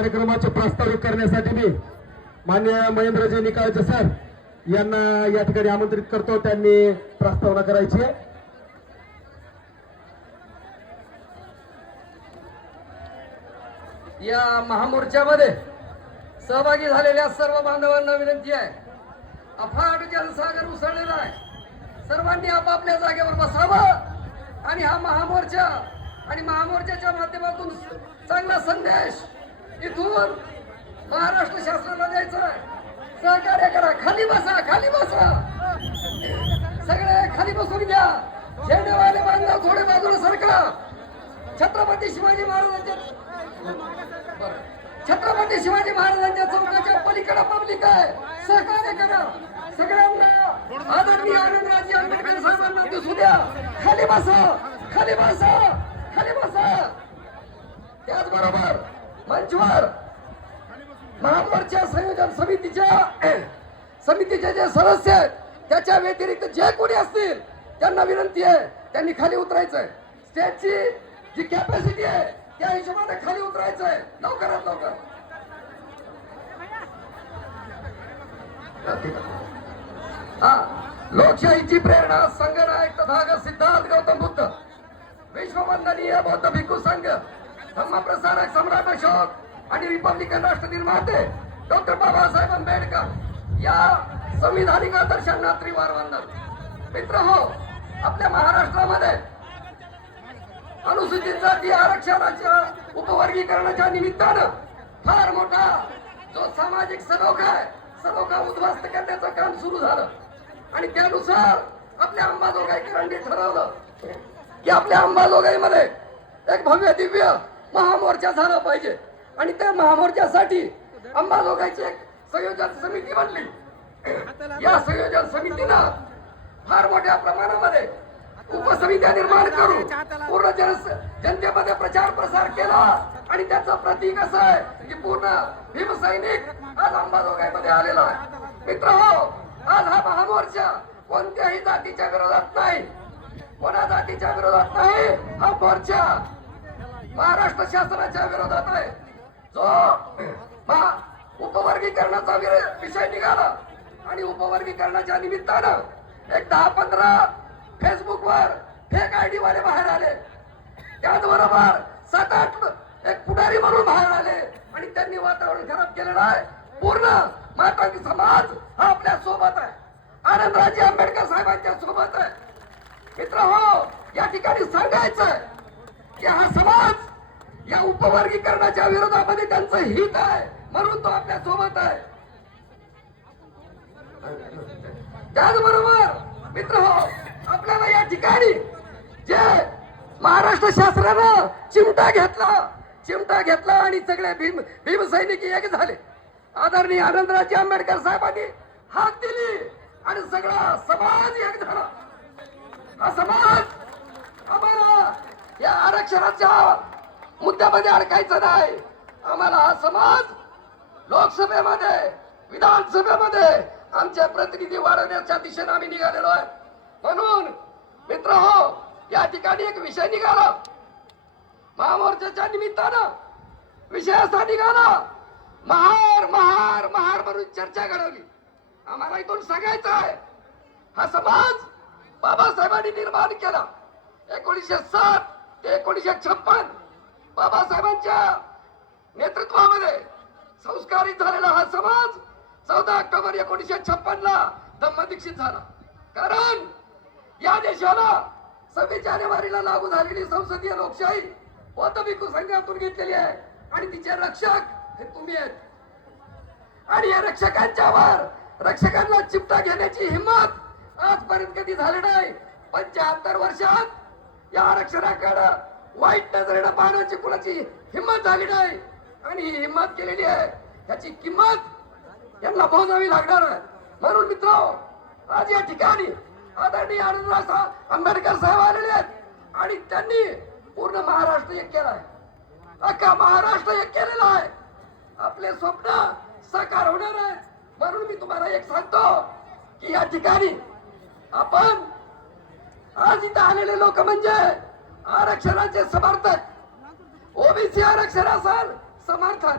कार्यक्रमाचे प्रस्तावित करण्यासाठी मी माननीय महेंद्रजी निकाळजे सर यांना या ठिकाणी आमंत्रित करतो. त्यांनी प्रस्तावना करायची आहे. या महामोर्चामध्ये सहभागी झालेल्या सर्व बांधवांना विनंती आहे, अफाट जनसागर उसळलेला आहे. सर्वांनी आपापल्या जागेवर बसावं आणि हा महामोर्चा आणि महामोर्चाच्या माध्यमातून चांगला संदेश इथून महाराष्ट्र शासनाला द्यायचा आहे. सहकार्य करा. खाली बसा, खाली बसा, सगळे खाली बसून घ्या. झेंडेवाले बांधव थोडे बाजूला सरका. छत्रपती शिवाजी महाराजांच्या चौकाच्या पलीकडे पब्लिक आहे. सहकार्य करा. सगळ्यांना आदरणीय आनंदराजी आंबेडकर साहेबांना दिसू द्या. खाली बसा, खाली बसा, खाली बसा. त्याचबरोबर मंचवर महामोर्चा संयोजन समितीचे जे सदस्य आहेत त्याच्या व्यतिरिक्त जे कोणी असतील त्यांना विनंती आहे, त्यांनी खाली उतरायचंय. स्टेजची जी कॅपॅसिटी आहे त्या हिशोबाने खाली उतरायचंय लवकरात लवकर. हा, लोकशाहीची प्रेरणा संघनायक तथागत सिद्धार्थ गौतम बुद्ध, विश्ववंदनीय बौद्ध भिक्खू संघ, धम्मप्रसारक सम्राट अशोक आणि रिपब्लिकन राष्ट्र निर्माते डॉक्टर बाबासाहेब आंबेडकर या संविधानिक आदर्शांना त्रिवार वंदन. मित्र हो, आपल्या महाराष्ट्रामध्ये अनुसूचित जाती आरक्षणाच्या उपवर्गीकरणाच्या निमित्तानं फार मोठा जो सामाजिक सलोखा उद्ध्वस्त करण्याचं काम सुरू झालं आणि त्यानुसार आपल्या अंबाजोगाईकरांनी ठरवलं की आपल्या अंबाजोगाईमध्ये एक भव्य दिव्य महामोर्चा झाला पाहिजे आणि त्या महामोर्चासाठी अंबाजोगाईची एक संयोजन समिती बनली. या संयोजन समितीनं फार मोठ्या प्रमाणामध्ये उपसमित्या निर्माण करून पूर्ण जनतेमध्ये प्रचार प्रसार केला आणि त्याचं प्रतीक असं आहे की पूर्ण भीमसैनिक आज अंबाजोगाईमध्ये आलेला आहे. मित्र हो, आज हा महामोर्चा कोणत्याही जातीच्या विरोधात नाही, कोणा जातीच्या विरोधात नाही. हा मोर्चा महाराष्ट्र शासनाच्या विरोधात आहे. जो उपवर्गीकरणाचा विषय निघाला आणि उपवर्गीकरणाच्या निमित्तानं एक 10-15 फेसबुकवर फेक आयडी वाले बाहेर आले. त्याचबरोबर 7-8 एक पुढारी म्हणून बाहेर आले आणि त्यांनी वातावरण खराब केलेलं आहे. पूर्ण मातंग समाज हा आपल्या सोबत आहे, आनंदराजी आंबेडकर साहेबांच्या सोबत आहे. मित्र हो, या ठिकाणी सांगायचं की हा समाज या उपवर्गीकरणाच्या विरोधामध्ये त्यांचं हित आहे म्हणून तो आपल्या सोबत आहे. त्याचबरोबर मित्र हो, आपल्याला या ठिकाणी जे महाराष्ट्र शासनानं चिमटा घेतला आणि सगळे भीमसैनिक एक झाले. आदरणीय आनंदराजी आंबेडकर साहेबांनी हाक दिली आणि सगळा समाज एक झाला. हा समाज आम्हाला या आरक्षणाच्या मुद्द्यामध्ये अडकायचं नाही. आम्हाला हा समाज लोकसभेमध्ये विधानसभेमध्ये आमचे प्रतिनिधी वाढवण्याच्या दिशेने आम्ही निघालेलो आहे. म्हणून मित्र हो, या ठिकाणी एक विषय निघाला. महामोर्चाच्या निमित्तानं विषय असा निघाला, महार महार महार म्हणून चर्चा घडवली. आम्हाला इथून सांगायचं आहे, हा समाज बाबासाहेबांनी निर्माण केला. 1907 ते 1956 बाबासाहेबांच्या नेतृत्वामध्ये संस्कारित झालेला हा समाज 14 ऑक्टोबर 1956 ला धम्मदीक्षित झाला. कारण या देशाला 26 जानेवारीला लागू झालेली संसदीय लोकशाही बौद्ध भिक्खू संघातून घेतलेली आहे आणि तिचे रक्षक हे तुम्ही आहेत. आणि या रक्षकांना चिमटा घेण्याची हिंमत आजपर्यंत कधी झाली नाही. 75 वर्षात या आरक्षणाकडे वाईट नजरेनं पाहण्याची कुणाची हिंमत झाली नाही आणि ही हिंमत केलेली आहे त्याची किंमत यांना मोजावी लागणार आहे. म्हणून मित्रांनो, आज या ठिकाणी आदरणीय आनंदराज आंबेडकर साहेब आलेले आहेत आणि त्यांनी पूर्ण महाराष्ट्र एक केला आहे. अख्खा महाराष्ट्र एक केलेला आहे. आपले स्वप्न साकार होणार आहे. म्हणून मी तुम्हाला एक सांगतो की या ठिकाणी आपण आज इथं आलेले लोक म्हणजे आरक्षणाचे समर्थक, ओबीसी आरक्षण असेल समर्थन,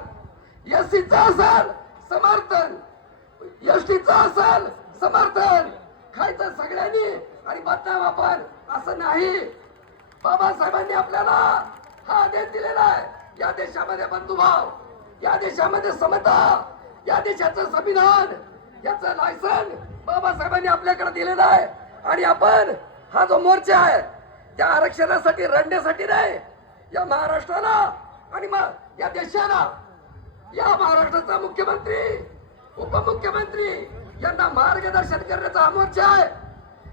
एससीचं असेल समर्थन, एसटीचं असेल समर्थन, खायचं सगळ्यांनी आणि बदनाम आपण असं नाही. बाबासाहेबांनी आपल्याला हा आदेश दिलेला आहे. या देशामध्ये बंधुभाव, या देशामध्ये समता, या देशाचं संविधान, याचं लायसन बाबासाहेबांनी आपल्याकडे दिलेलं आहे. आणि आपण हा जो मोर्चा आहे त्या आरक्षणासाठी लढण्यासाठी नाही, या महाराष्ट्राला आणि या देशाला, या महाराष्ट्राचा मुख्यमंत्री उपमुख्यमंत्री यांना मार्गदर्शन करण्याचा हा मोर्चा आहे.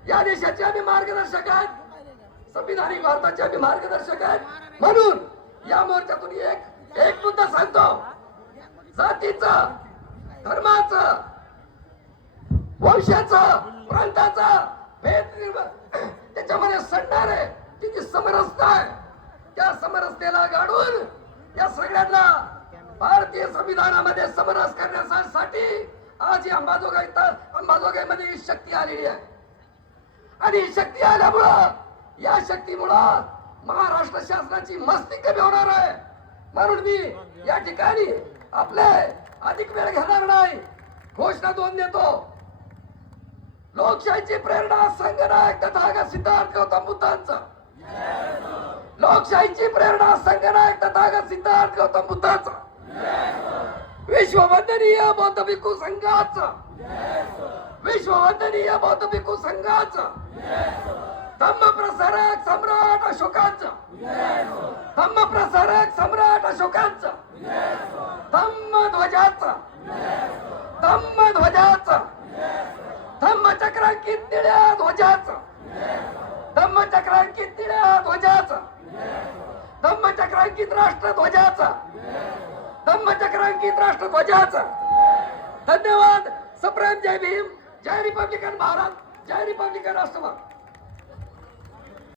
या देशाचे आम्ही मार्गदर्शक आहेत, संविधानिक भारताचे आम्ही मार्गदर्शक आहेत. म्हणून या मोर्चातून एक मुद्दा सांगतो, जातीचं, धर्माचं, वंशाचं, प्रांताचा भेद त्याच्यामध्ये सडणार आहे. ती जी समरसता आहे त्या समरसतेला गाडून या सगळ्यांना भारतीय संविधानामध्ये समरस करण्यासाठी आज ही अंबाजोगाईमध्ये ही शक्ती आलेली आहे. आणि ही शक्ती आल्यामुळं, या शक्तीमुळं महाराष्ट्र शासनाची मस्ती कमी होणार आहे. म्हणून मी या ठिकाणी आपले अधिक वेळ घेणार नाही, घोषणा 2 देतो. लोकशाहीची प्रेरणा संघनायक तथागत सिद्धार्थ गौतम बुद्धांचा. लोकशाहीची प्रेरणा संघनायक तथागत सिद्धार्थ गौतम बुद्धांचा. विश्ववंदनीय बौद्ध भिक्खू संघाचा. विश्ववंदनीय बौद्ध भिक्खू संघाचा. धम्म प्रसारक सम्राट अशोकांचा. धम्म प्रसारक सम्राट अशोकांचा. धम्म ध्वजाचा. धम्म ध्वजाचा. धम्मचक्रांकित निळ्या ध्वजाचा. धम्मचक्रांकित निळ्या ध्वजाचा. धम्मचक्रांकित राष्ट्रध्वजाचा. धम्मचक्रांकित राष्ट्रध्वजाचा. धन्यवाद. सप्रेम. जय भीम. जय रिपब्लिकन भारत. जय रिपब्लिकन राष्ट्रवाद.